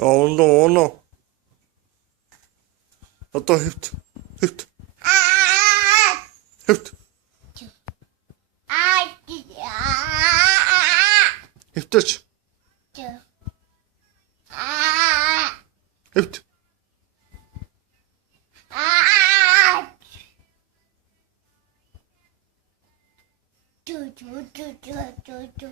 Oh no, no. Ото хөвт. Хөвт. Хөвт. Хөвтөч. Хөвт. Чу чу чу чу чу чу.